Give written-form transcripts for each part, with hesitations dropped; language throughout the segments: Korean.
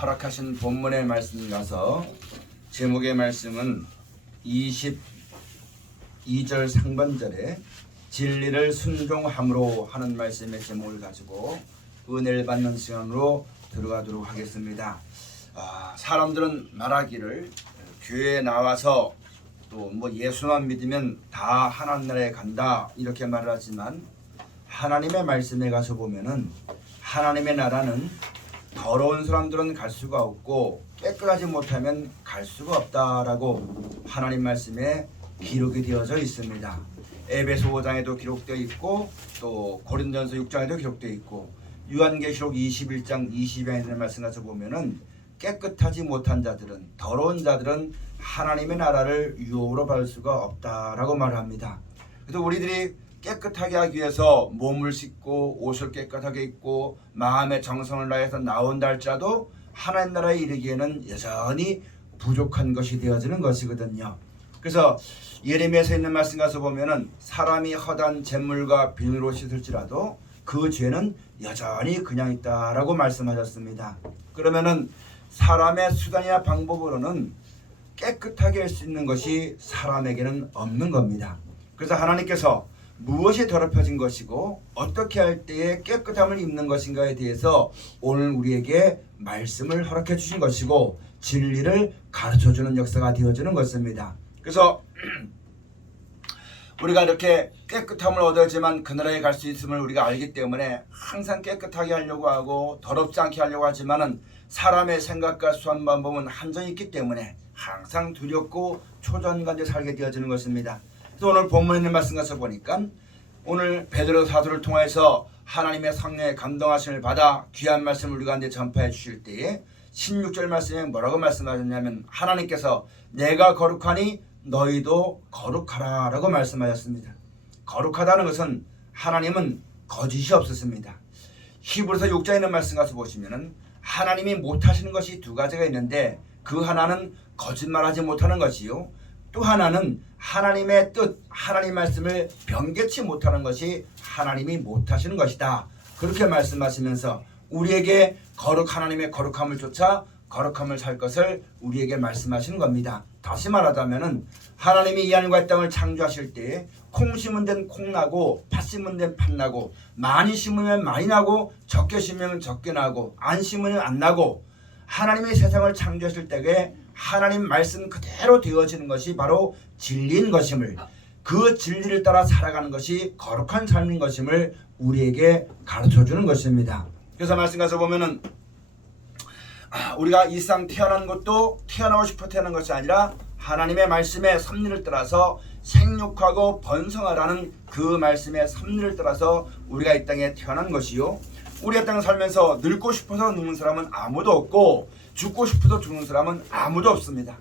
허락하신 본문의 말씀 가서 제목의 말씀은 22절 상반절에 진리를 순종함으로 하는 말씀의 제목을 가지고 은혜를 받는 시간으로 들어가도록 하겠습니다. 사람들은 말하기를 교회에 나와서 또 예수만 믿으면 다 하나님 나라에 간다 이렇게 말을 하지만 하나님의 말씀에 가서 보면은 하나님의 나라는 더러운 사람들은 갈 수가 없고 깨끗하지 못하면 갈 수가 없다라고 하나님 말씀에 기록이 되어져 있습니다. 에베소 5장에도 기록되어 있고 또 고린도전서 6장에도 기록되어 있고 요한계시록 21장 20장에 있는 말씀 가서 보면은 깨끗하지 못한 자들은 더러운 자들은 하나님의 나라를 유업으로 받을 수가 없다라고 말합니다. 그래서 우리들이 깨끗하게 하기 위해서 몸을 씻고 옷을 깨끗하게 입고 마음의 정성을 다해서 나온다 할지라도 하나님 나라에 이르기에는 여전히 부족한 것이 되어지는 것이거든요. 그래서 예레미야서 있는 말씀 가서 보면은 사람이 허다한 재물과 비누로 씻을지라도 그 죄는 여전히 그냥 있다라고 말씀하셨습니다. 그러면은 사람의 수단이나 방법으로는 깨끗하게 할 수 있는 것이 사람에게는 없는 겁니다. 그래서 하나님께서 무엇이 더럽혀진 것이고 어떻게 할 때에 깨끗함을 입는 것인가에 대해서 오늘 우리에게 말씀을 허락해 주신 것이고 진리를 가르쳐주는 역사가 되어지는 것입니다. 그래서 우리가 이렇게 깨끗함을 얻어야지만 그 나라에 갈 수 있음을 우리가 알기 때문에 항상 깨끗하게 하려고 하고 더럽지 않게 하려고 하지만은 사람의 생각과 수한 방법은 한정이 있기 때문에 항상 두렵고 초전간에 살게 되어지는 것입니다. 그래서 오늘 본문에 있는 말씀 가서 보니까 오늘 베드로 사도를 통해서 하나님의 성령의 감동하심을 받아 귀한 말씀을 우리 가운데 전파해 주실 때에 16절 말씀에 뭐라고 말씀하셨냐면 하나님께서 내가 거룩하니 너희도 거룩하라 라고 말씀하셨습니다. 거룩하다는 것은 하나님은 거짓이 없었습니다. 히브리서 6장에 있는 말씀 가서 보시면은 하나님이 못하시는 것이 두 가지가 있는데 그 하나는 거짓말하지 못하는 것이요 또 하나는 하나님의 뜻, 하나님 말씀을 변개치 못하는 것이 하나님이 못하시는 것이다. 그렇게 말씀하시면서 우리에게 하나님의 거룩함을 쫓아 거룩함을 살 것을 우리에게 말씀하시는 겁니다. 다시 말하자면은 하나님이 이 하늘과 이 땅을 창조하실 때에 콩 심은 데는 콩 나고 팥 심은 데는 팥 나고 많이 심으면 많이 나고 적게 심으면 적게 나고 안 심으면 안 나고 하나님의 세상을 창조하실 때에 하나님 말씀 그대로 되어지는 것이 바로 진리인 것임을 그 진리를 따라 살아가는 것이 거룩한 삶인 것임을 우리에게 가르쳐주는 것입니다. 그래서 말씀 가서 보면은 우리가 이 세상 태어난 것도 태어나고 싶어 태어난 것이 아니라 하나님의 말씀의 섭리를 따라서 생육하고 번성하라는 그 말씀의 섭리를 따라서 우리가 이 땅에 태어난 것이요 우리가 땅에 살면서 늙고 싶어서 늙는 사람은 아무도 없고 죽고 싶어서 죽는 사람은 아무도 없습니다.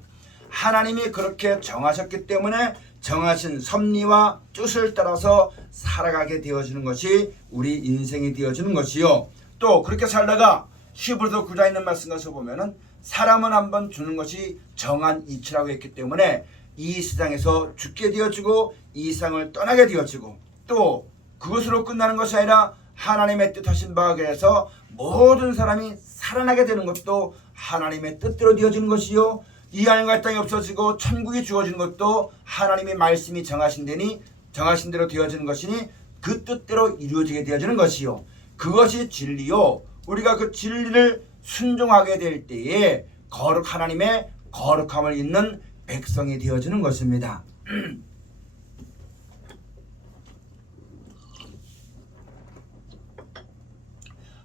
하나님이 그렇게 정하셨기 때문에 정하신 섭리와 뜻을 따라서 살아가게 되어지는 것이 우리 인생이 되어지는 것이요 또 그렇게 살다가 히브리서 9장에 있는 말씀 가서 보면은 사람은 한번 죽는 것이 정한 이치라고 했기 때문에 이 세상에서 죽게 되어지고 이 세상을 떠나게 되어지고 또 그것으로 끝나는 것이 아니라 하나님의 뜻하신 바에 의해서 모든 사람이 살아나게 되는 것도 하나님의 뜻대로 되어지는 것이요 이 하늘과 땅이 없어지고 천국이 주어지는 것도 하나님의 말씀이 정하신 대로 되어지는 것이니 그 뜻대로 이루어지게 되어지는 것이요 그것이 진리요 우리가 그 진리를 순종하게 될 때에 하나님의 거룩함을 잇는 백성이 되어지는 것입니다.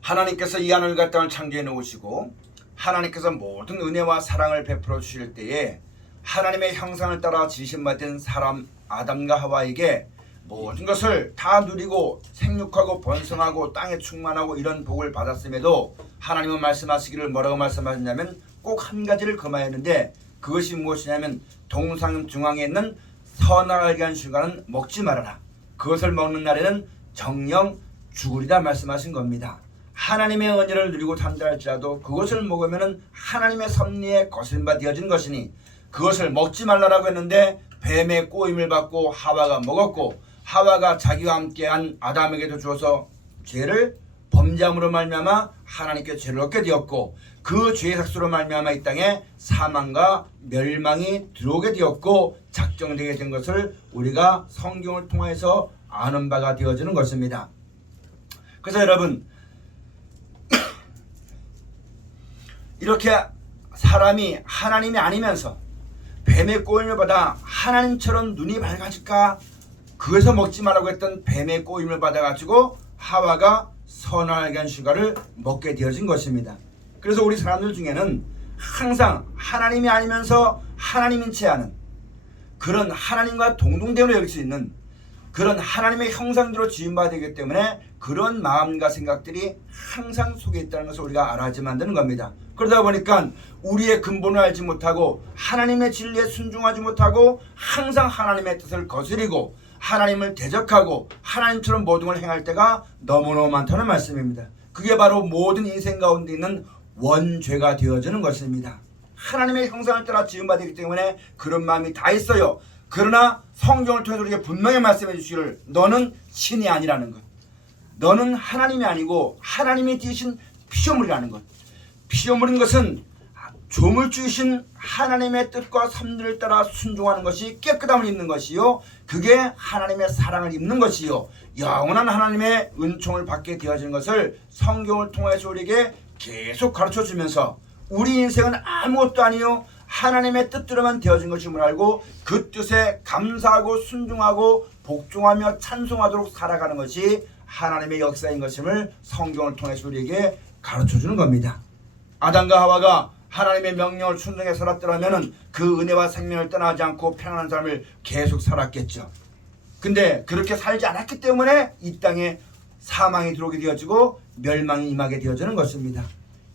하나님께서 이 하늘과 땅을 창조해 놓으시고 하나님께서 모든 은혜와 사랑을 베풀어 주실 때에 하나님의 형상을 따라 지으심받은 사람 아담과 하와에게 모든 것을 다 누리고 생육하고 번성하고 땅에 충만하고 이런 복을 받았음에도 하나님은 말씀하시기를 뭐라고 말씀하셨냐면 꼭 한 가지를 금하였는데 그것이 무엇이냐면 동상 중앙에 있는 선악을 한 실과는 먹지 말아라. 그것을 먹는 날에는 정령 죽으리라 말씀하신 겁니다. 하나님의 은혜를 누리고 산다 할지라도 그것을 먹으면 하나님의 섭리에 거슬림바 되어진 것이니 그것을 먹지 말라라고 했는데 뱀의 꼬임을 받고 하와가 먹었고 하와가 자기와 함께한 아담에게도 주어서 죄를 범죄함으로 말미암아 하나님께 죄를 얻게 되었고 그 죄의 삭수로 말미암아 이 땅에 사망과 멸망이 들어오게 되었고 작정되게 된 것을 우리가 성경을 통해서 아는 바가 되어지는 것입니다. 그래서 여러분 이렇게 사람이 하나님이 아니면서 뱀의 꼬임을 받아 하나님처럼 눈이 밝아질까, 그래서 먹지 말라고 했던 뱀의 꼬임을 받아가지고 하와가 선악을 한 실과를 먹게 되어진 것입니다. 그래서 우리 사람들 중에는 항상 하나님이 아니면서 하나님인 채 하는, 그런 하나님과 동등됨으로 여길 수 있는 그런 하나님의 형상대로 지음받기 때문에 그런 마음과 생각들이 항상 속에 있다는 것을 우리가 알아야지 만드는 겁니다. 그러다 보니까 우리의 근본을 알지 못하고 하나님의 진리에 순종하지 못하고 항상 하나님의 뜻을 거스리고 하나님을 대적하고 하나님처럼 모든 걸 행할 때가 너무너무 많다는 말씀입니다. 그게 바로 모든 인생 가운데 있는 원죄가 되어지는 것입니다. 하나님의 형상을 따라 지음받기 때문에 그런 마음이 다 있어요. 그러나 성경을 통해서 우리에게 분명히 말씀해 주시기를 너는 신이 아니라는 것, 너는 하나님이 아니고 하나님이 지으신 피조물이라는 것. 피조물인 것은 조물주이신 하나님의 뜻과 섭리를 따라 순종하는 것이 깨끗함을 입는 것이요, 그게 하나님의 사랑을 입는 것이요, 영원한 하나님의 은총을 받게 되어지는 것을 성경을 통해서 우리에게 계속 가르쳐주면서 우리 인생은 아무것도 아니요 하나님의 뜻대로만 되어진 것임을 알고 그 뜻에 감사하고 순종하고 복종하며 찬송하도록 살아가는 것이 하나님의 역사인 것임을 성경을 통해서 우리에게 가르쳐주는 겁니다. 아담과 하와가 하나님의 명령을 순종해 살았더라면 그 은혜와 생명을 떠나지 않고 평안한 삶을 계속 살았겠죠. 근데 그렇게 살지 않았기 때문에 이 땅에 사망이 들어오게 되어지고 멸망이 임하게 되어지는 것입니다.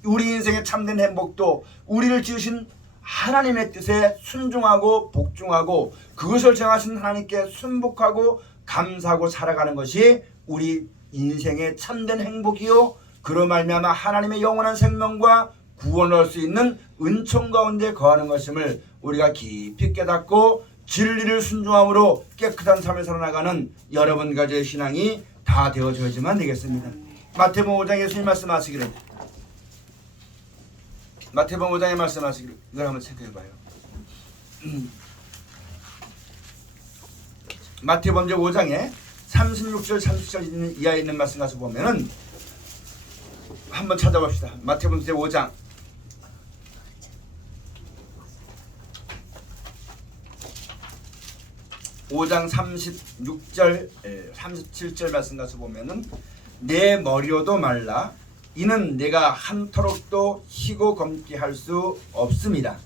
우리 인생의 참된 행복도 우리를 지으신 하나님의 뜻에 순종하고 복종하고 그것을 정하신 하나님께 순복하고 감사하고 살아가는 것이 우리 인생의 참된 행복이요, 그로 말미암아 하나님의 영원한 생명과 구원을 얻을 수 있는 은총 가운데 거하는 것임을 우리가 깊이 깨닫고 진리를 순종함으로 깨끗한 삶을 살아나가는 여러분 가지의 신앙이 다 되어져야지만 되겠습니다. 마태복음 5장 예수님 말씀하시기를, 마태복음 5장에 말씀하시기를, 이걸 한번 체크해봐요. 마태복음 5장에 36절 37절 이하에 있는 말씀 가서 보면은 한번 찾아봅시다. 마태복음 5장 5장 36절 37절 말씀 가서 보면은 내 머리로도 말라 이는 내가 한터록도 희고 검게 할 수 없습니다.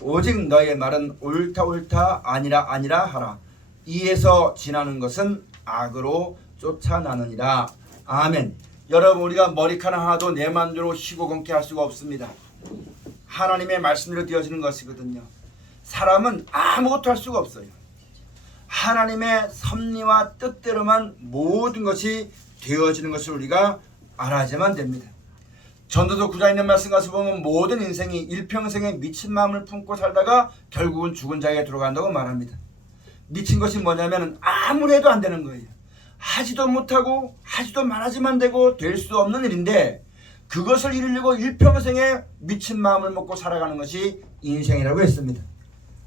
오직 너의 말은 옳다 옳다 아니라 아니라 하라. 이에서 지나는 것은 악으로 쫓아나느니라. 아멘. 여러분, 우리가 머리카락 하나도 내 마음대로 희고 검게 할 수가 없습니다. 하나님의 말씀대로 되어지는 것이거든요. 사람은 아무것도 할 수가 없어요. 하나님의 섭리와 뜻대로만 모든 것이 되어지는 것을 우리가 알아야만 됩니다. 전도서 9장에 있는 말씀 가서 보면 모든 인생이 일평생에 미친 마음을 품고 살다가 결국은 죽은 자에게 들어간다고 말합니다. 미친 것이 뭐냐면 아무리 해도 안 되는 거예요. 하지도 못하고 하지도 말하지만 되고 될 수 없는 일인데 그것을 이루려고 일평생에 미친 마음을 먹고 살아가는 것이 인생이라고 했습니다.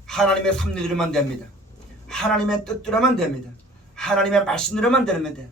하나님의 섭리대로만 됩니다. 하나님의 뜻대로만 됩니다. 하나님의 말씀대로만 됩니다.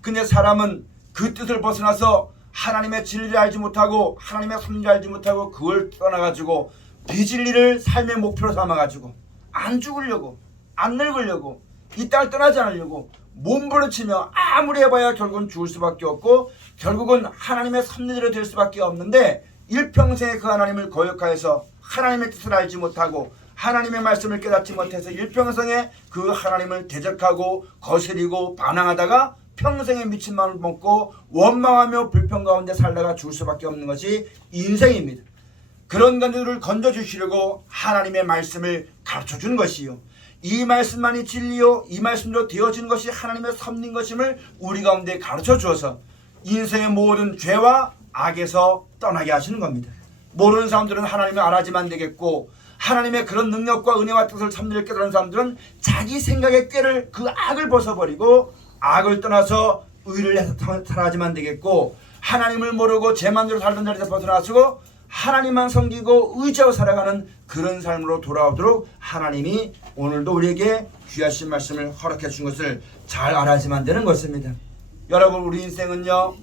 근데 사람은 그 뜻을 벗어나서 하나님의 진리를 알지 못하고 하나님의 섭리를 알지 못하고 그걸 떠나가지고 비진리를 삶의 목표로 삼아가지고 안 죽으려고 안 늙으려고 이 땅을 떠나지 않으려고 몸부림치며 아무리 해봐야 결국은 죽을 수밖에 없고 결국은 하나님의 섭리대로 될 수밖에 없는데 일평생에 그 하나님을 거역하여서 하나님의 뜻을 알지 못하고 하나님의 말씀을 깨닫지 못해서 일평생에 그 하나님을 대적하고 거스리고 반항하다가 평생에 미친 마음을 먹고 원망하며 불평 가운데 살다가 죽을 수밖에 없는 것이 인생입니다. 그런 것들을 건져주시려고 하나님의 말씀을 가르쳐주는 것이요, 이 말씀만이 진리요 이 말씀대로 되어지는 것이 하나님의 섭리인 것임을 우리 가운데 가르쳐 주어서 인생의 모든 죄와 악에서 떠나게 하시는 겁니다. 모르는 사람들은 하나님을 알아야지만 되겠고 하나님의 그런 능력과 은혜와 뜻을 섭리를 깨달은 사람들은 자기 생각의 꾀를 그 악을 벗어버리고 악을 떠나서 의를 해서 살아야지만 되겠고 하나님을 모르고 제 마음대로 살던 자리에서 벗어나시고 하나님만 섬기고 의지하고 살아가는 그런 삶으로 돌아오도록 하나님이 오늘도 우리에게 귀하신 말씀을 허락해 준 것을 잘 알아야지만 되는 것입니다. 여러분, 우리 인생은요,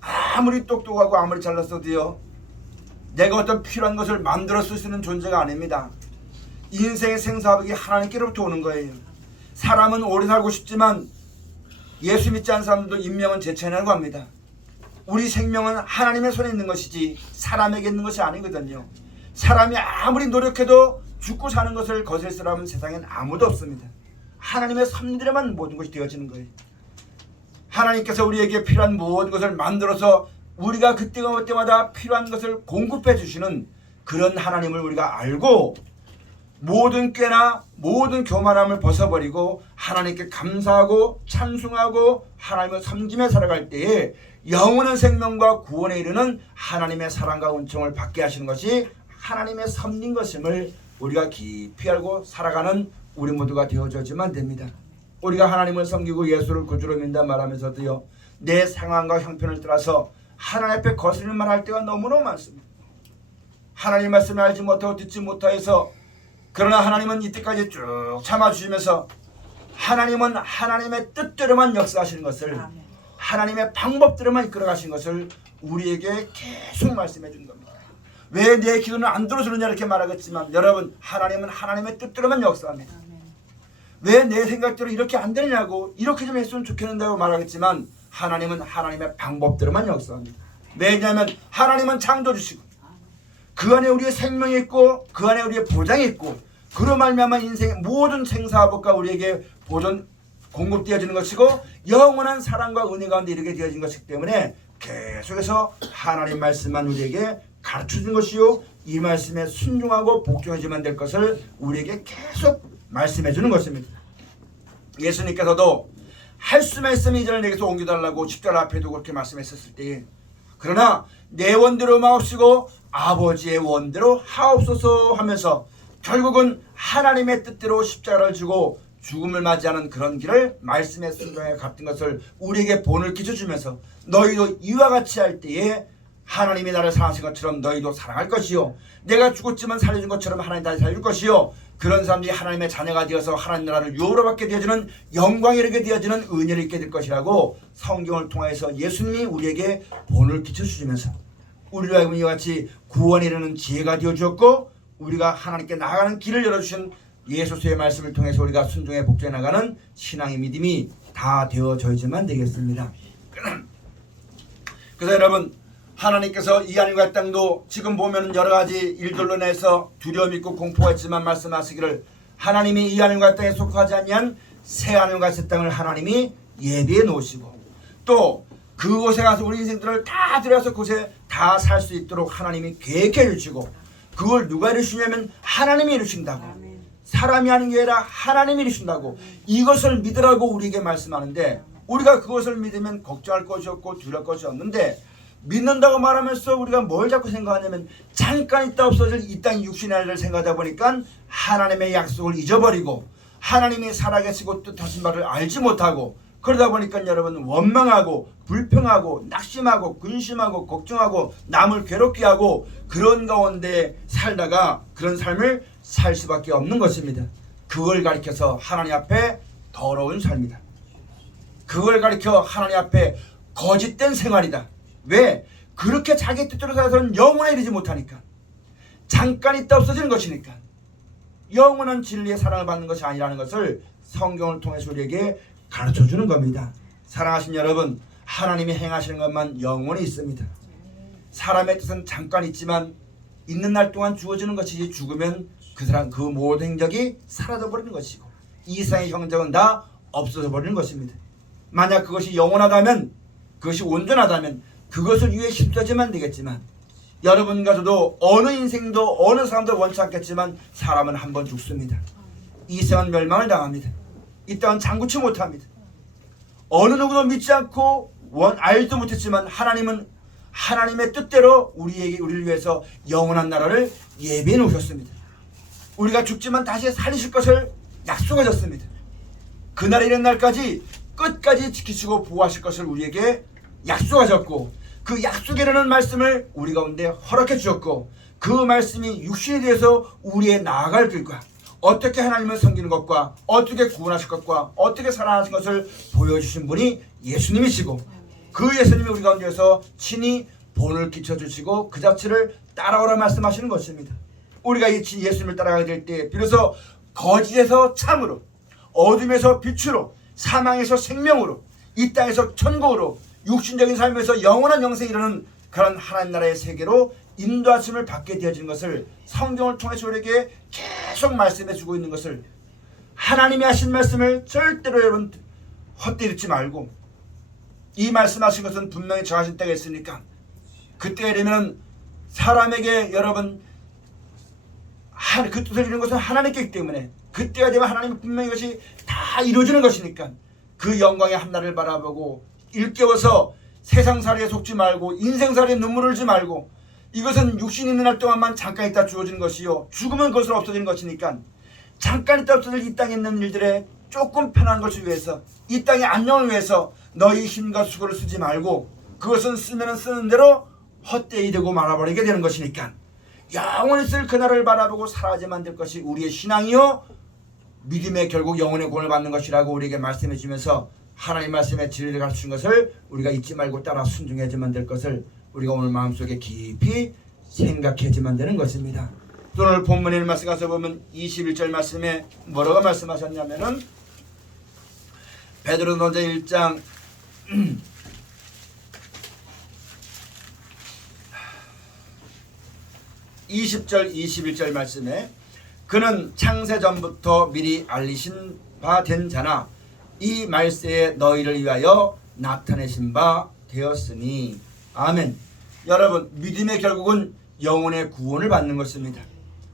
아무리 똑똑하고 아무리 잘났어도요, 내가 어떤 필요한 것을 만들어 쓸 수 있는 존재가 아닙니다. 인생의 생사벽이 하나님께로부터 오는 거예요. 사람은 오래 살고 싶지만 예수 믿지 않는 사람들도 인명은 제천이라고 합니다. 우리 생명은 하나님의 손에 있는 것이지 사람에게 있는 것이 아니거든요. 사람이 아무리 노력해도 죽고 사는 것을 거스를 사람은 세상엔 아무도 없습니다. 하나님의 섭리대로만 모든 것이 되어지는 거예요. 하나님께서 우리에게 필요한 모든 것을 만들어서 우리가 그때마다 필요한 것을 공급해 주시는 그런 하나님을 우리가 알고 모든 꾀나 모든 교만함을 벗어버리고 하나님께 감사하고 찬송하고 하나님을 섬기며 살아갈 때에 영원한 생명과 구원에 이르는 하나님의 사랑과 은총을 받게 하시는 것이 하나님의 섭리인 것임을 우리가 깊이 알고 살아가는 우리 모두가 되어져야지만 됩니다. 우리가 하나님을 섬기고 예수를 구주로 믿는다 말하면서도요, 내 상황과 형편을 따라서 하나님 앞에 거스르는 말 할 때가 너무너무 많습니다. 하나님 말씀을 알지 못하고 듣지 못하여서, 그러나 하나님은 이때까지 쭉 참아주시면서 하나님은 하나님의 뜻대로만 역사하시는 것을, 하나님의 방법대로만 이끌어가시는 것을 우리에게 계속 말씀해 주는 겁니다. 왜 내 기도는 안 들어주느냐 이렇게 말하겠지만, 여러분, 하나님은 하나님의 뜻대로만 역사합니다. 왜 내 생각대로 이렇게 안 되느냐고, 이렇게 좀 했으면 좋겠는다고 말하겠지만 하나님은 하나님의 방법대로만 역사합니다. 왜냐하면 하나님은 창조주시고 그 안에 우리의 생명이 있고 그 안에 우리의 보장이 있고, 그로 말미암아 인생의 모든 생사복과 우리에게 보존 공급되어지는 것이고 영원한 사랑과 은혜 가운데 이르게 되어진 것이기 때문에 계속해서 하나님 말씀만 우리에게 가르쳐주는 것이요, 이 말씀에 순종하고 복종하지만 될 것을 우리에게 계속 말씀해 주는 것입니다. 예수님께서도 할 수만 있으면 이 잔을 내게서 옮겨달라고 십자가 앞에 두고 그렇게 말씀했었을 때에, 그러나 내 원대로 마옵시고 아버지의 원대로 하옵소서 하면서 결국은 하나님의 뜻대로 십자가를 지고 죽음을 맞이하는 그런 길을 말씀의 순종에 갚은 것을 우리에게 본을 끼쳐주면서, 너희도 이와 같이 할 때에 하나님이 나를 사랑하신 것처럼 너희도 사랑할 것이요, 내가 죽었지만 살려준 것처럼 하나님 다시 살릴 것이요, 그런 사람들이 하나님의 자녀가 되어서 하나님 나라를 유업으로 받게 되어지는, 영광에 이르게 되어지는 은혜를 입게 될 것이라고 성경을 통해서 예수님이 우리에게 본을 끼쳐주시면서 우리로 하여금 이와 같이 구원에 이르는 지혜가 되어주었고, 우리가 하나님께 나아가는 길을 열어주신 예수의 말씀을 통해서 우리가 순종에 복종해 나가는 신앙의 믿음이 다 되어져야지만 되겠습니다. 그래서 여러분, 하나님께서 이 하늘과 땅도 지금 보면 여러 가지 일들로 인해서 두려움 있고 공포가 있지만 말씀하시기를, 하나님이 이 하늘과 땅에 속하지 아니한 새 하늘과 새 땅을 하나님이 예비해 놓으시고, 또 그곳에 가서 우리 인생들을 다 들여서 그곳에 다 살 수 있도록 하나님이 계획해 주시고, 그걸 누가 이루시냐면 하나님이 이루신다고, 사람이 하는 게 아니라 하나님이 이루신다고, 이것을 믿으라고 우리에게 말씀하는데, 우리가 그것을 믿으면 걱정할 것이 없고 두려울 것이 없는데, 믿는다고 말하면서 우리가 뭘 자꾸 생각하냐면 잠깐 있다 없어질 이 땅 육신의 날을 생각하다 보니까 하나님의 약속을 잊어버리고 하나님이 살아계시고 뜻하신 바를 알지 못하고, 그러다 보니까 여러분 원망하고 불평하고 낙심하고 근심하고 걱정하고 남을 괴롭게 하고 그런 가운데 살다가 그런 삶을 살 수밖에 없는 것입니다. 그걸 가리켜서 하나님 앞에 더러운 삶이다. 그걸 가리켜 하나님 앞에 거짓된 생활이다. 왜? 그렇게 자기 뜻대로 살아서는 영원에 이르지 못하니까. 잠깐 있다 없어지는 것이니까. 영원한 진리의 사랑을 받는 것이 아니라는 것을 성경을 통해서 우리에게 가르쳐주는 겁니다. 사랑하신 여러분, 하나님이 행하시는 것만 영원히 있습니다. 사람의 뜻은 잠깐 있지만 있는 날 동안 주어지는 것이지, 죽으면 그 사람 그 모든 행적이 사라져버리는 것이고 이 세상의 형적은 다 없어져 버리는 것입니다. 만약 그것이 영원하다면, 그것이 온전하다면 그것을 위해 힘써야지만 되겠지만, 여러분과 저도 어느 인생도 어느 사람도 원치 않겠지만 사람은 한 번 죽습니다. 이 세상은 멸망을 당합니다. 이 땅은 장구치 못합니다. 어느 누구도 믿지 않고 알지도 못했지만 하나님은 하나님의 뜻대로 우리를 위해서 영원한 나라를 예비해 놓으셨습니다. 우리가 죽지만 다시 살리실 것을 약속하셨습니다. 그날에 이른 날까지 끝까지 지키시고 보호하실 것을 우리에게 약속하셨고, 그 약속에 이르는 말씀을 우리 가운데 허락해 주셨고, 그 말씀이 육신에 대해서 우리의 나아갈 길과 어떻게 하나님을 섬기는 것과 어떻게 구원하실 것과 어떻게 살아나신 것을 보여주신 분이 예수님이시고, 그 예수님이 우리 가운데서 친히 본을 끼쳐주시고 그 자체를 따라오라 말씀하시는 것입니다. 우리가 이 예수님을 따라가게 될 때 비로소 거짓에서 참으로, 어둠에서 빛으로, 사망에서 생명으로, 이 땅에서 천국으로, 육신적인 삶에서 영원한 영생에 이르는 그런 하나님 나라의 세계로 인도하심을 받게 되어지는 것을 성경을 통해서 우리에게 계속 말씀해 주고 있는 것을, 하나님이 하신 말씀을 절대로 여러분 헛되이 듣지 말고, 이 말씀하신 것은 분명히 정하신 때가 있으니까 그때가 되면 사람에게 여러분 그 뜻을 이루는 것은 하나님께 있기 때문에 그때가 되면 하나님은 분명히 이것이 다 이루어지는 것이니까 그 영광의 한날을 바라보고 일깨워서 세상살이에 속지 말고 인생살이에 눈물을 흘리지 말고, 이것은 육신이 있는 날 동안만 잠깐 있다 주어지는 것이요, 죽으면 그것은 없어지는 것이니까 잠깐 있다 없어질 이 땅에 있는 일들에 조금 편한 것을 위해서, 이 땅의 안녕을 위해서 너희 힘과 수고를 쓰지 말고 그것은 쓰면 쓰는 대로 헛되이 되고 말아버리게 되는 것이니까 영원히 쓸 그날을 바라보고 살아야만 될 것이 우리의 신앙이요 믿음의 결국 영혼의 구원을 받는 것이라고 우리에게 말씀해 주면서 하나님 말씀의 진리를 가르치는 것을 우리가 잊지 말고 따라 순종해야만 될 것을 우리가 오늘 마음속에 깊이 생각해야만 되는 것입니다. 오늘 본문에 있는 말씀 가서 보면 21절 말씀에 뭐라고 말씀하셨냐면은 베드로전서 1장 20절 21절 말씀에 그는 창세전부터 미리 알리신 바 된 자나 이 말세에 너희를 위하여 나타내신 바 되었으니. 아멘. 여러분, 믿음의 결국은 영혼의 구원을 받는 것입니다.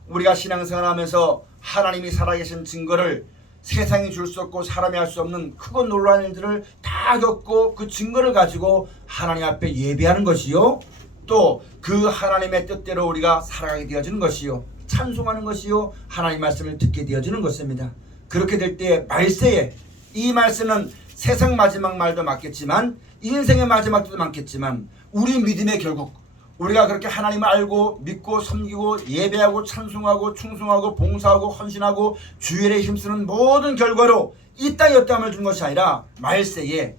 우리가 신앙생활하면서 하나님이 살아계신 증거를, 세상이 줄 수 없고 사람이 할 수 없는 크고 놀라운 일들을 다 겪고 그 증거를 가지고 하나님 앞에 예배하는 것이요, 또 그 하나님의 뜻대로 우리가 살아가게 되어지는 것이요, 찬송하는 것이요, 하나님 말씀을 듣게 되어지는 것입니다. 그렇게 될 때 말세에, 이 말씀은 세상 마지막 말도 맞겠지만 인생의 마지막 때도 많겠지만 우리 믿음의 결국, 우리가 그렇게 하나님을 알고 믿고 섬기고 예배하고 찬송하고 충성하고 봉사하고 헌신하고 주일에 힘쓰는 모든 결과로 이 땅에 어떠함을 준 것이 아니라 말세에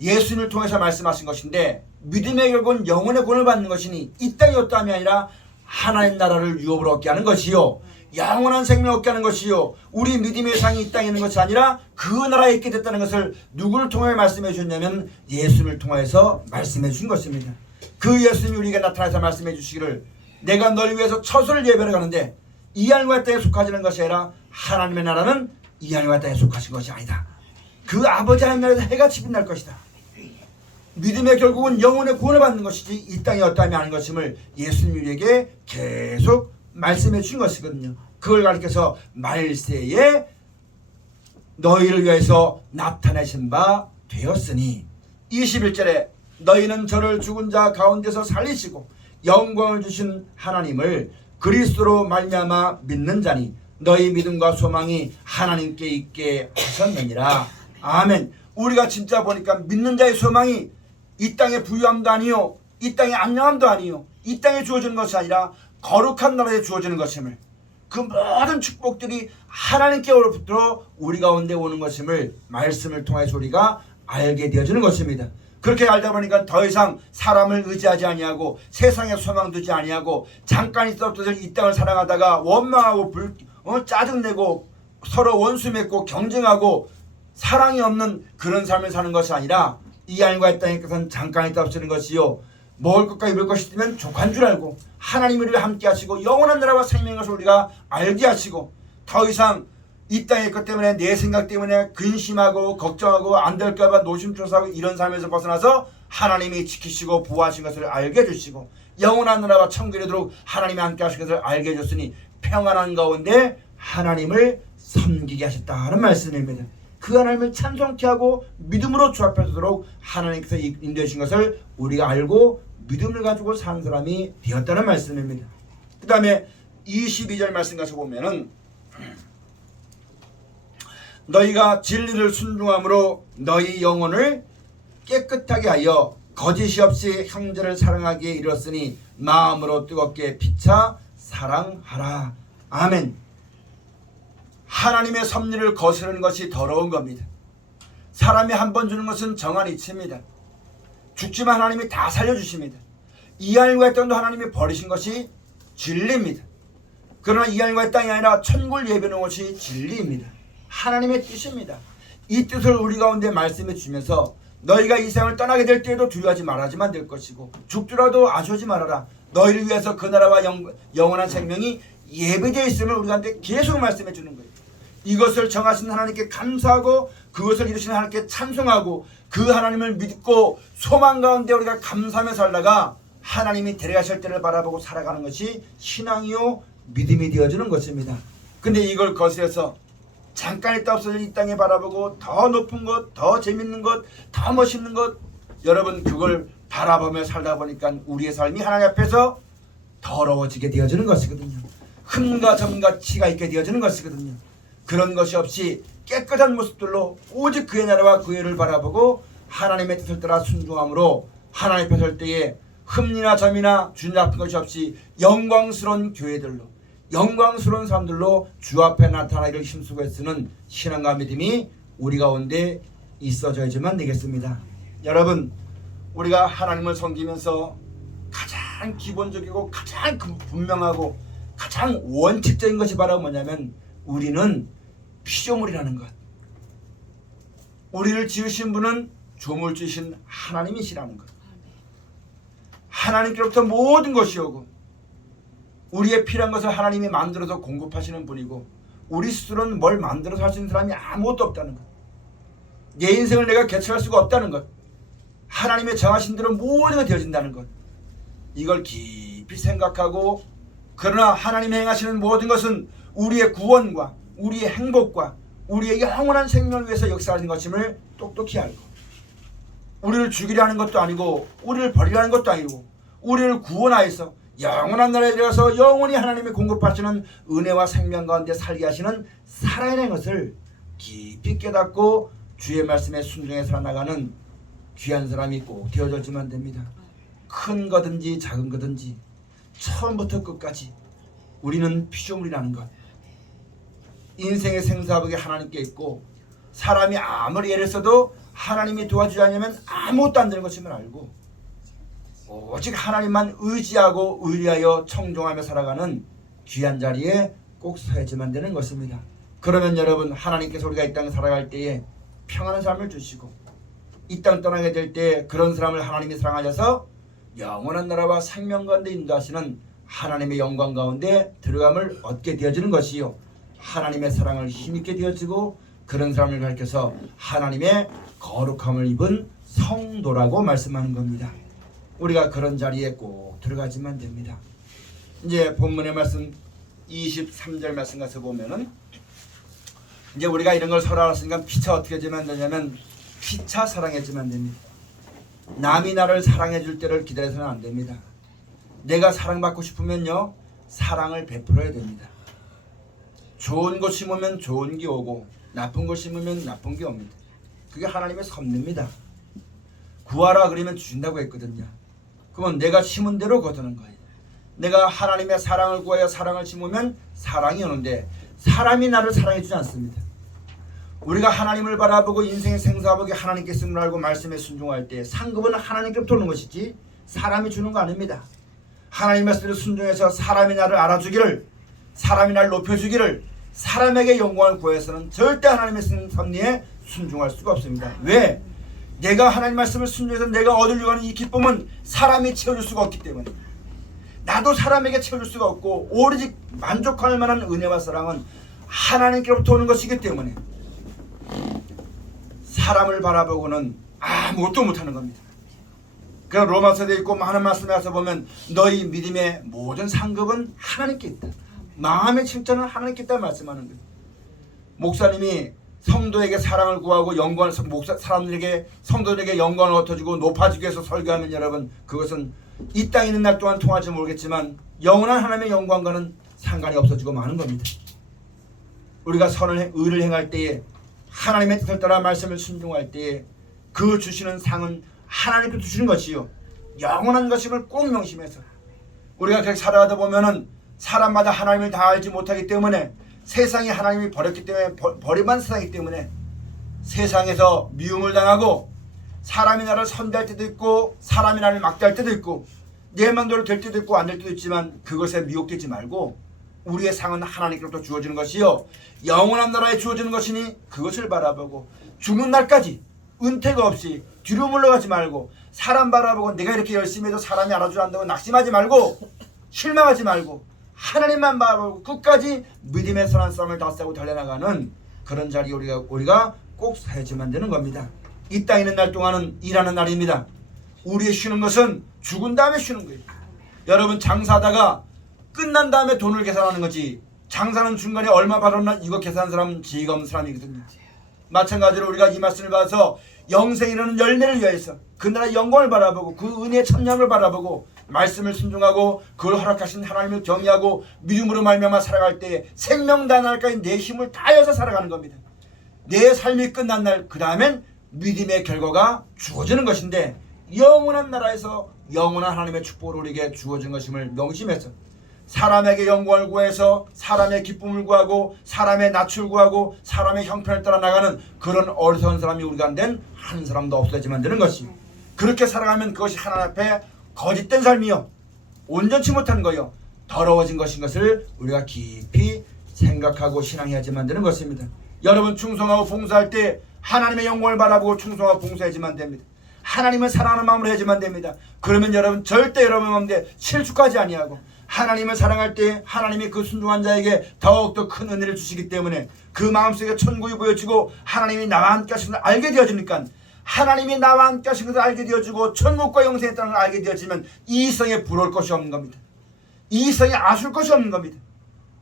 예수님을 통해서 말씀하신 것인데, 믿음의 결국은 영혼의 구원을 받는 것이니 이 땅에 어떠함이 아니라 하나님 나라를 유업으로 얻게 하는 것이요, 영원한 생명을 얻게 하는 것이요, 우리 믿음의 상이 이 땅에 있는 것이 아니라 그 나라에 있게 됐다는 것을 누구를 통해 말씀해 주셨냐면 예수님을 통해서 말씀해 주신 것입니다. 그 예수님이 우리에게 나타나서 말씀해 주시기를 내가 너를 위해서 처소를 예배를 가는데 이 하늘과 땅에 속하지는 것이 아니라 하나님의 나라는 이 하늘과 땅에 속하신 것이 아니다. 그 아버지 하나님 나라에서 해가 빛날 것이다. 믿음의 결국은 영혼의 구원을 받는 것이지 이 땅에 어떠함이 아닌 것임을 예수님이 우리에게 계속 말씀해 주신 것이거든요. 그걸 가리켜서 말세에 너희를 위해서 나타내신 바 되었으니, 21절에 너희는 저를 죽은 자 가운데서 살리시고 영광을 주신 하나님을 그리스도로 말미암아 믿는 자니 너희 믿음과 소망이 하나님께 있게 하셨느니라. 아멘. 우리가 진짜 보니까 믿는 자의 소망이 이 땅의 부유함도 아니요, 이 땅의 안녕함도 아니요, 이 땅에 주어지는 것이 아니라 거룩한 나라에 주어지는 것임을, 그 모든 축복들이 하나님께로부터 우리 가운데 오는 것임을 말씀을 통해서 우리가 알게 되어지는 것입니다. 그렇게 알다 보니까 더 이상 사람을 의지하지 아니하고 세상에 소망 두지 아니하고 잠깐 있었던 이 땅을 사랑하다가 원망하고 짜증내고 서로 원수 맺고 경쟁하고 사랑이 없는 그런 삶을 사는 것이 아니라 이 하늘과 이 땅의 것은 잠깐 있다 없어지는 것이요, 먹을 것과 입을 것이 있으면 족한 줄 알고 하나님을 위해 함께 하시고 영원한 나라와 생명의 것을 우리가 알게 하시고, 더 이상 이 땅의 것 때문에 내 생각 때문에 근심하고 걱정하고 안 될까봐 노심초사하고 이런 삶에서 벗어나서 하나님이 지키시고 보호하신 것을 알게 해주시고 영원한 나라와 천국에 이르도록 하나님이 함께 하신 것을 알게 해줬으니 평안한 가운데 하나님을 섬기게 하셨다는 말씀입니다. 그 하나님을 찬송케 하고 믿음으로 주 앞에 서도록 하나님께서 인도해 주신 것을 우리가 알고 믿음을 가지고 사는 사람이 되었다는 말씀입니다. 그 다음에 22절 말씀 가서 보면은 너희가 진리를 순종함으로 너희 영혼을 깨끗하게 하여 거짓이 없이 형제를 사랑하기에 이르렀으니 마음으로 뜨겁게 피차 사랑하라. 아멘. 하나님의 섭리를 거스르는 것이 더러운 겁니다. 사람이 한 번 주는 것은 정한 이치입니다. 죽지만 하나님이 다 살려주십니다. 이하늘과 땅도 하나님이 버리신 것이 진리입니다. 그러나 이하늘과 땅이 아니라 천국을 예비하는 것이 진리입니다. 하나님의 뜻입니다. 이 뜻을 우리 가운데 말씀해 주면서 너희가 이 세상을 떠나게 될 때에도 두려워하지 말아야지만 될 것이고 죽더라도 아쉬워하지 말아라. 너희를 위해서 그 나라와 영원한 생명이 예배되어 있음을 우리 가운데 계속 말씀해 주는 거예요. 이것을 정하신 하나님께 감사하고 그것을 이루신 하나님께 찬송하고 그 하나님을 믿고 소망 가운데 우리가 감사하며 살다가 하나님이 데려가실 때를 바라보고 살아가는 것이 신앙이요 믿음이 되어지는 것입니다. 근데 이걸 거스려서 잠깐 있다 없어질 이 땅에 바라보고 더 높은 것, 더 재밌는 것, 더 멋있는 것, 여러분 그걸 바라보며 살다 보니까 우리의 삶이 하나님 앞에서 더러워지게 되어지는 것이거든요. 흠과 점과 치가 있게 되어지는 것이거든요. 그런 것이 없이 깨끗한 모습들로 오직 그의 나라와 그의 를 바라보고 하나님의 뜻을 따라 순종함으로 하나님 앞에 설 때에 흠이나 점이나 주님 같은 것이 없이 영광스러운 교회들로, 영광스러운 사람들로 주 앞에 나타나기를 힘쓰고 애쓰는 신앙과 믿음이 우리 가운데 있어져야지만 되겠습니다. 여러분, 우리가 하나님을 섬기면서 가장 기본적이고 가장 분명하고 가장 원칙적인 것이 바로 뭐냐면 우리는 피조물이라는 것. 우리를 지으신 분은 조물주신 하나님이시라는 것. 하나님께로부터 모든 것이 오고 우리의 필요한 것을 하나님이 만들어서 공급하시는 분이고 우리 스스로는 뭘 만들어서 할 수 있는 사람이 아무것도 없다는 것. 내 인생을 내가 개척할 수가 없다는 것. 하나님의 정하신 대로 모든 것이 되어진다는 것. 이걸 깊이 생각하고 그러나 하나님이 행하시는 모든 것은 우리의 구원과 우리의 행복과 우리의 영원한 생명을 위해서 역사하는 것임을 똑똑히 알고 우리를 죽이려 하는 것도 아니고 우리를 버리려 하는 것도 아니고 우리를 구원하여서 영원한 나라에 들어서 영원히 하나님이 공급하시는 은혜와 생명 가운데 살게 하시는 살아있는 것을 깊이 깨닫고 주의 말씀에 순종해 살아나가는 귀한 사람이 꼭 되어졌지만 됩니다. 큰 거든지 작은 거든지 처음부터 끝까지 우리는 피조물이라는 것. 인생의 생사복이 하나님께 있고 사람이 아무리 애를 써도 하나님이 도와주지 않으면 아무것도 안 되는 것임을 알고 오직 하나님만 의지하고 의리하여 청종하며 살아가는 귀한 자리에 꼭 서야지만 되는 것입니다. 그러면 여러분 하나님께서 우리가 이 땅에 살아갈 때에 평안한 삶을 주시고 이 땅 떠나게 될 때 그런 사람을 하나님이 사랑하셔서 영원한 나라와 생명 가운데 인도하시는 하나님의 영광 가운데 들어감을 얻게 되어지는 것이요 하나님의 사랑을 힘있게 되어지고 그런 사람을 가르쳐서 하나님의 거룩함을 입은 성도라고 말씀하는 겁니다. 우리가 그런 자리에 꼭 들어가지만 됩니다. 이제 본문의 말씀 23절 말씀 가서 보면은 이제 우리가 이런 걸 서로 알았으니까 피차 어떻게 해주면 되냐면 피차 사랑해주면 됩니다. 남이 나를 사랑해 줄 때를 기다려서는 안 됩니다. 내가 사랑받고 싶으면요 사랑을 베풀어야 됩니다. 좋은 것 심으면 좋은 게 오고 나쁜 것 심으면 나쁜 게 옵니다. 그게 하나님의 섭리입니다. 구하라 그러면 주신다고 했거든요. 그러면 내가 심은 대로 거두는 거예요. 내가 하나님의 사랑을 구하여 사랑을 심으면 사랑이 오는데 사람이 나를 사랑해 주지 않습니다. 우리가 하나님을 바라보고 인생의 생사복이 하나님께 있음을 알고 말씀에 순종할 때 상급은 하나님께로부터 오는 것이지 사람이 주는 거 아닙니다. 하나님의 말씀을 순종해서 사람이 나를 알아주기를 사람이 나를 높여주기를 사람에게 영광을 구해서는 절대 하나님의 섭리에 순종할 수가 없습니다. 왜? 내가 하나님 말씀을 순종해서 내가 얻으려고 하는 이 기쁨은 사람이 채워줄 수가 없기 때문에 나도 사람에게 채워줄 수가 없고 오로지 만족할 만한 은혜와 사랑은 하나님께로부터 오는 것이기 때문에 사람을 바라보고는 아무것도 못하는 겁니다. 그럼 로마서에 있고 많은 말씀에 와서 보면 너희 믿음의 모든 상급은 하나님께 있다. 마음의 칭찬은 하나님께 있다 말씀하는 거예요. 목사님이 성도에게 사랑을 구하고 영광을 사람들에게 성도들에게 영광을 얻어주고 높아지기 위해서 설교하면 여러분 그것은 이 땅에 있는 날 동안 통할지 모르겠지만 영원한 하나님의 영광과는 상관이 없어지고 마는 겁니다. 우리가 의를 행할 때에 하나님의 뜻을 따라 말씀을 순종할 때에 그 주시는 상은 하나님께서 주시는 것이요 영원한 것임을 꼭 명심해서 우리가 그렇게 살아가다 보면은 사람마다 하나님을 다 알지 못하기 때문에 세상이 하나님이 버렸기 때문에 버림받은 세상이기 때문에 세상에서 미움을 당하고 사람이 나를 선대할 때도 있고 사람이 나를 막대할 때도 있고 내 마음대로 될 때도 있고 안 될 때도 있지만 그것에 미혹되지 말고 우리의 상은 하나님께로부터 주어지는 것이요 영원한 나라에 주어지는 것이니 그것을 바라보고 죽는 날까지 은퇴가 없이 뒤로 물러가지 말고 사람 바라보고 내가 이렇게 열심히 해도 사람이 알아주려 한다고 낙심하지 말고 실망하지 말고 하나님만 바라보고 끝까지 믿음의 선한 싸움을 다 싸고 달려나가는 그런 자리에 우리가 꼭 서야지만 되는 겁니다. 이 땅에 있는 날 동안은 일하는 날입니다. 우리의 쉬는 것은 죽은 다음에 쉬는 거예요. 여러분 장사하다가 끝난 다음에 돈을 계산하는 거지 장사는 중간에 얼마 벌었나 이거 계산하는 사람은 지혜가 없는 사람이거든요. 마찬가지로 우리가 이 말씀을 봐서 영생이라는 열매를 위해서 그 나라의 영광을 바라보고 그 은혜의 참여를 바라보고 말씀을 순종하고 그걸 허락하신 하나님을 경외하고 믿음으로 말미암아 살아갈 때 생명 다날까지 내 힘을 다해서 살아가는 겁니다. 내 삶이 끝난 날 그 다음엔 믿음의 결과가 주어지는 것인데 영원한 나라에서 영원한 하나님의 축복을 우리에게 주어진 것임을 명심해서 사람에게 영광을 구해서 사람의 기쁨을 구하고 사람의 낯을 구하고 사람의 형편을 따라 나가는 그런 어리석은 사람이 우리 가운데 한 사람도 없어지만 되는 것이 그렇게 살아가면 그것이 하나님 앞에 거짓된 삶이요 온전치 못한 거요 더러워진 것인 것을 우리가 깊이 생각하고 신앙해야지만 되는 것입니다. 여러분 충성하고 봉사할 때 하나님의 영광을 바라보고 충성하고 봉사해야지만 됩니다. 하나님을 사랑하는 마음으로 해야지만 됩니다. 그러면 여러분 절대 여러분 마음에 실축하지 아니하고 하나님을 사랑할 때 하나님이 그 순종한 자에게 더욱더 큰 은혜를 주시기 때문에 그 마음속에 천국이 보여지고 하나님이 나와 함께 하신 것을 알게 되어지니까 하나님이 나와 함께 하신 것을 알게 되어지고 천국과 영생에 있다는 걸 알게 되어지면 이 세상에 부러울 것이 없는 겁니다. 이 세상에 아쉬울 것이 없는 겁니다.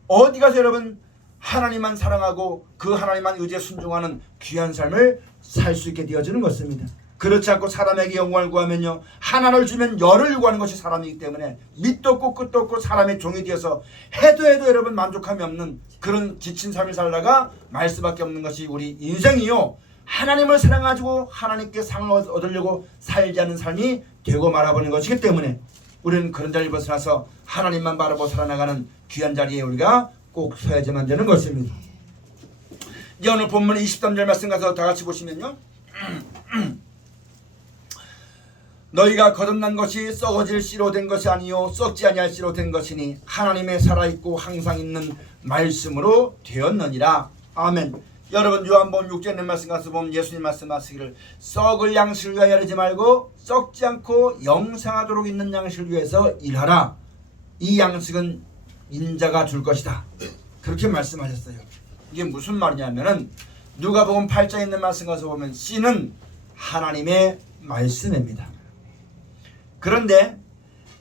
어디 가서 여러분 하나님만 사랑하고 그 하나님만 의지에 순종하는 귀한 삶을 살 수 있게 되어지는 것입니다. 그렇지 않고 사람에게 영광을 구하면요 하나를 주면 열을 구하는 것이 사람이기 때문에 밑도 없고 끝도 없고 사람의 종이 되어서 해도 여러분 만족함이 없는 그런 지친 삶을 살다가 말 수밖에 없는 것이 우리 인생이요 하나님을 사랑하고 하나님께 상을 얻으려고 살지 않는 삶이 되고 말아버리는 것이기 때문에 우리는 그런 자리를 벗어나서 하나님만 바라보고 살아나가는 귀한 자리에 우리가 꼭 서야지만 되는 것입니다. 이제 오늘 본문 23절 말씀 가서 다 같이 보시면요 너희가 거듭난 것이 썩어질 씨로 된 것이 아니요 썩지 아니할 씨로 된 것이니 하나님의 살아있고 항상 있는 말씀으로 되었느니라. 아멘. 여러분 요한복음 6장에 있는 말씀 가서 보면 예수님 말씀하시기를 썩을 양식을 위하여 하지 말고 썩지 않고 영생하도록 있는 양식을 위해서 일하라. 이 양식은 인자가 줄 것이다. 그렇게 말씀하셨어요. 이게 무슨 말이냐면은 누가복음 8장에 있는 말씀 가서 보면 씨는 하나님의 말씀입니다. 그런데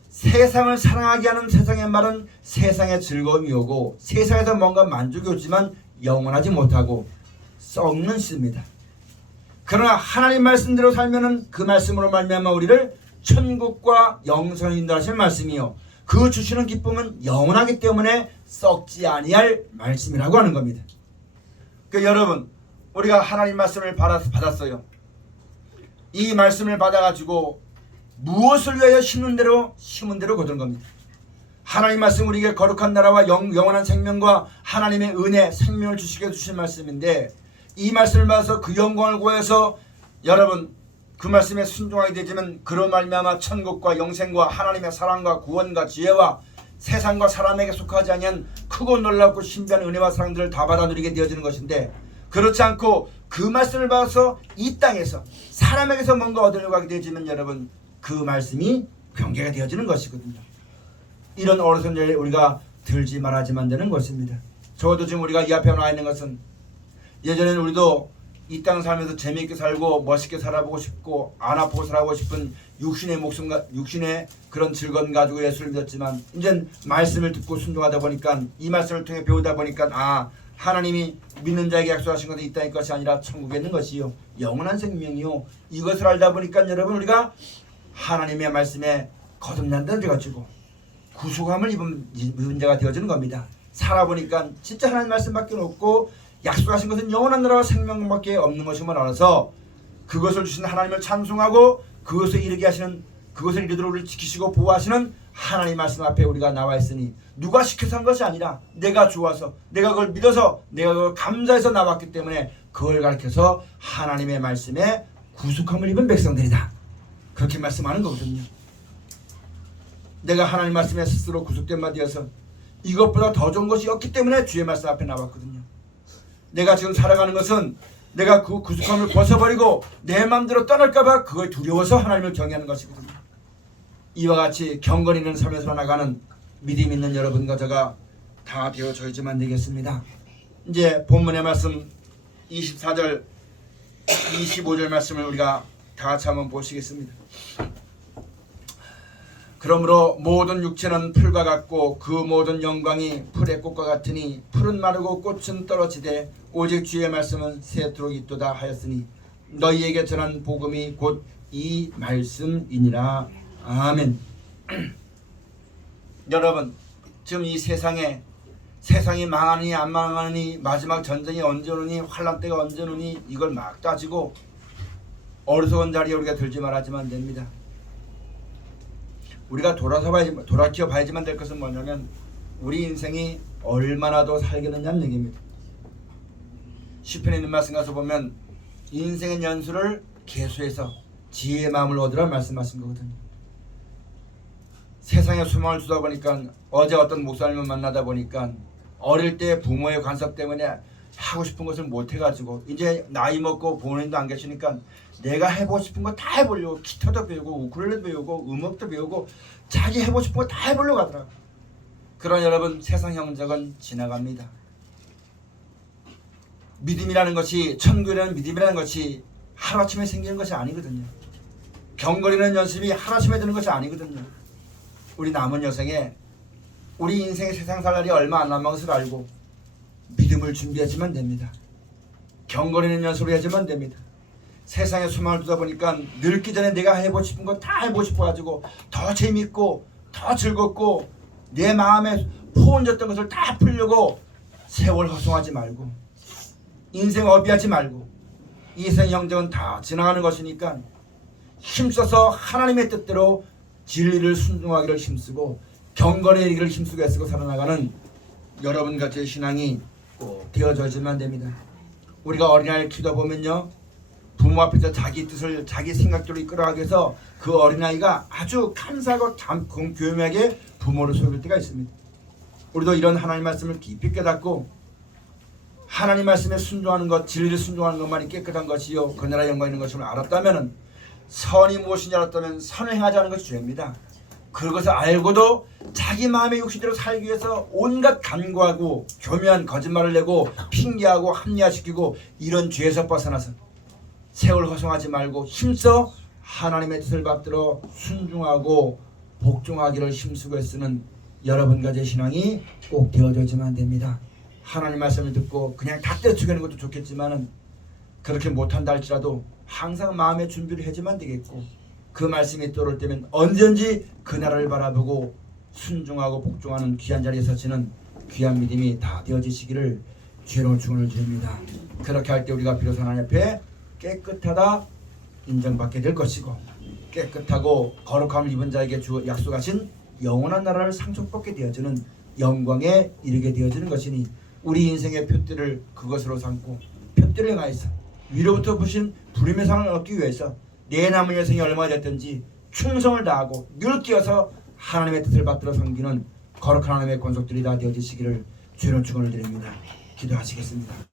세상을 사랑하게 하는 세상의 말은 세상의 즐거움이 오고 세상에서 뭔가 만족이 오지만 영원하지 못하고 썩는 씨입니다. 그러나 하나님 말씀대로 살면은 그 말씀으로 말미암아 우리를 천국과 영생을 인도하실 말씀이요 그 주시는 기쁨은 영원하기 때문에 썩지 아니할 말씀이라고 하는 겁니다. 그 여러분 우리가 하나님 말씀을 받았어요. 이 말씀을 받아가지고 무엇을 위하여 심은 대로 거두는 겁니다. 하나님 말씀 우리에게 거룩한 나라와 영원한 생명과 하나님의 은혜 생명을 주시게 주신 말씀인데 이 말씀을 받아서 그 영광을 구해서 여러분 그 말씀에 순종하게 되지만 그런 말미암아 천국과 영생과 하나님의 사랑과 구원과 지혜와 세상과 사람에게 속하지 아니한 크고 놀랍고 신비한 은혜와 사랑들을 다 받아 누리게 되어지는 것인데 그렇지 않고 그 말씀을 받아서 이 땅에서 사람에게서 뭔가 얻으려고 하게 되지만 여러분 그 말씀이 경계가 되어지는 것이거든요. 이런 어리석은 일에 우리가 들지 말아야지만 되는 것입니다. 적어도 지금 우리가 이 앞에 나와 있는 것은 예전에는 우리도 이 땅 살면서 재미있게 살고 멋있게 살아보고 싶고 안 아프고 살아보고 싶은 육신의 목숨과 육신의 그런 즐거움 가지고 예수를 믿었지만 이제 말씀을 듣고 순종하다 보니까 이 말씀을 통해 배우다 보니까 하나님이 믿는 자에게 약속하신 것은 이 땅의 것이 아니라 천국에 있는 것이요 영원한 생명이요 이것을 알다 보니까 여러분 우리가 하나님의 말씀에 거듭난다는 데 가지고 구속함을 입은 자가 되어지는 겁니다. 살아보니까 진짜 하나님 말씀밖에 없고 약속하신 것은 영원한 나라와 생명밖에 없는 것임을 알아서 그것을 주신 하나님을 찬송하고 그것을 이루게 하시는, 그것을 이루도록 우리를 지키시고 보호하시는 하나님 말씀 앞에 우리가 나와 있으니 누가 시켜서 한 것이 아니라 내가 좋아서, 내가 그걸 믿어서, 내가 그걸 감사해서 나왔기 때문에 그걸 가르쳐서 하나님의 말씀에 구속함을 입은 백성들이다. 그렇게 말씀하는 거거든요. 내가 하나님 말씀에 스스로 구속된 바 되어서 이것보다 더 좋은 것이 없기 때문에 주의 말씀 앞에 나왔거든요. 내가 지금 살아가는 것은 내가 그 구속함을 벗어버리고 내 마음대로 떠날까봐 그걸 두려워서 하나님을 경외하는 것이거든요. 이와 같이 경건있는 삶을 살아나가는 믿음 있는 여러분과 제가 다 되어져야지만 되겠습니다. 이제 본문의 말씀 24절 25절 말씀을 우리가 다 같이 한번 보시겠습니다. 그러므로 모든 육체는 풀과 같고 그 모든 영광이 풀의 꽃과 같으니 풀은 마르고 꽃은 떨어지되 오직 주의 말씀은 새토록 있도다 하였으니 너희에게 전한 복음이 곧 이 말씀이니라. 아멘. 여러분, 지금 이 세상이 망하니 안 망하니, 마지막 전쟁이 언제 오느니, 환란 때가 언제 오느니, 이걸 막 따지고 어리석은 자리에 우리가 들지 말아야지만 됩니다. 우리가 돌아켜 봐야지만 될 것은 뭐냐면 우리 인생이 얼마나 더 살겠느냐는 얘기입니다. 시편에 있는 말씀 가서 보면 인생의 연수를 계수해서 지혜의 마음을 얻으라 말씀하신 거거든요. 세상에 소망을 두다 보니까, 어제 어떤 목사님을 만나다 보니까 어릴 때 부모의 간섭 때문에 하고 싶은 것을 못 해가지고 이제 나이 먹고 부모님도 안 계시니까 내가 해보고 싶은 거 다 해보려고 기타도 배우고 우쿨렐레도 배우고 음악도 배우고 자기 해보고 싶은 거 다 해보려고 하더라고요. 그러나 여러분, 세상 형적은 지나갑니다. 믿음이라는 것이, 천국이라는 믿음이라는 것이 하루아침에 생기는 것이 아니거든요. 경건이라는 연습이 하루아침에 드는 것이 아니거든요. 우리 남은 여생에 우리 인생의 세상 살 날이 얼마 안 남은 것을 알고 믿음을 준비하지만 됩니다. 경건이라는 연습을 해야지만 됩니다. 세상에 소망을 두다 보니까 늙기 전에 내가 해보고 싶은 거 다 해보고 싶어가지고 더 재밌고 더 즐겁고 내 마음에 포온졌던 것을 다 풀려고 세월 허송하지 말고, 인생 어비하지 말고, 이 생 형정은 다 지나가는 것이니까 힘써서 하나님의 뜻대로 진리를 순종하기를 힘쓰고 경건의 일을 힘쓰고 애쓰고 살아나가는 여러분과 제 신앙이 꼭 되어져야지만 됩니다. 우리가 어린아이를 키우다 보면요, 부모 앞에서 자기 뜻을 자기 생각대로 이끌어가기 위해서 그 어린아이가 아주 감사하고 교묘하게 부모를 속일 때가 있습니다. 우리도 이런 하나님 말씀을 깊이 깨닫고 하나님 말씀에 순종하는 것, 진리를 순종하는 것만이 깨끗한 것이요 그 나라의 영광이 있는 것을 알았다면, 선이 무엇인지 알았다면 선을 행하지 않은 것이 죄입니다. 그것을 알고도 자기 마음의 욕심대로 살기 위해서 온갖 간과하고 교묘한 거짓말을 내고 핑계하고 합리화시키고 이런 죄에서 벗어나서 세월 허송하지 말고 힘써 하나님의 뜻을 받들어 순종하고 복종하기를 힘쓰고 애쓰는 여러분과 제 신앙이 꼭 되어져야만 됩니다. 하나님 말씀을 듣고 그냥 다 떼어주는 것도 좋겠지만은 그렇게 못한다 할지라도 항상 마음의 준비를 해야지만 되겠고, 그 말씀이 떠오를 때면 언제든지 그 나라를 바라보고 순종하고 복종하는 귀한 자리에 서치는 귀한 믿음이 다 되어지시기를 주의 축원을 드립니다. 그렇게 할 때 우리가 비로소 하나님 앞에 깨끗하다 인정받게 될 것이고, 깨끗하고 거룩함을 입은 자에게 약속하신 영원한 나라를 상속받게 되어지는 영광에 이르게 되어지는 것이니, 우리 인생의 표대를 그것으로 삼고 표대를 행하여서 위로부터 부신 부름의 상을 얻기 위해서 내 남은 여생이 얼마나 됐든지 충성을 다하고 늘 끼어서 하나님의 뜻을 받들어 섬기는 거룩한 하나님의 권속들이 다 되어지시기를 주의 축원을 드립니다. 기도하시겠습니다.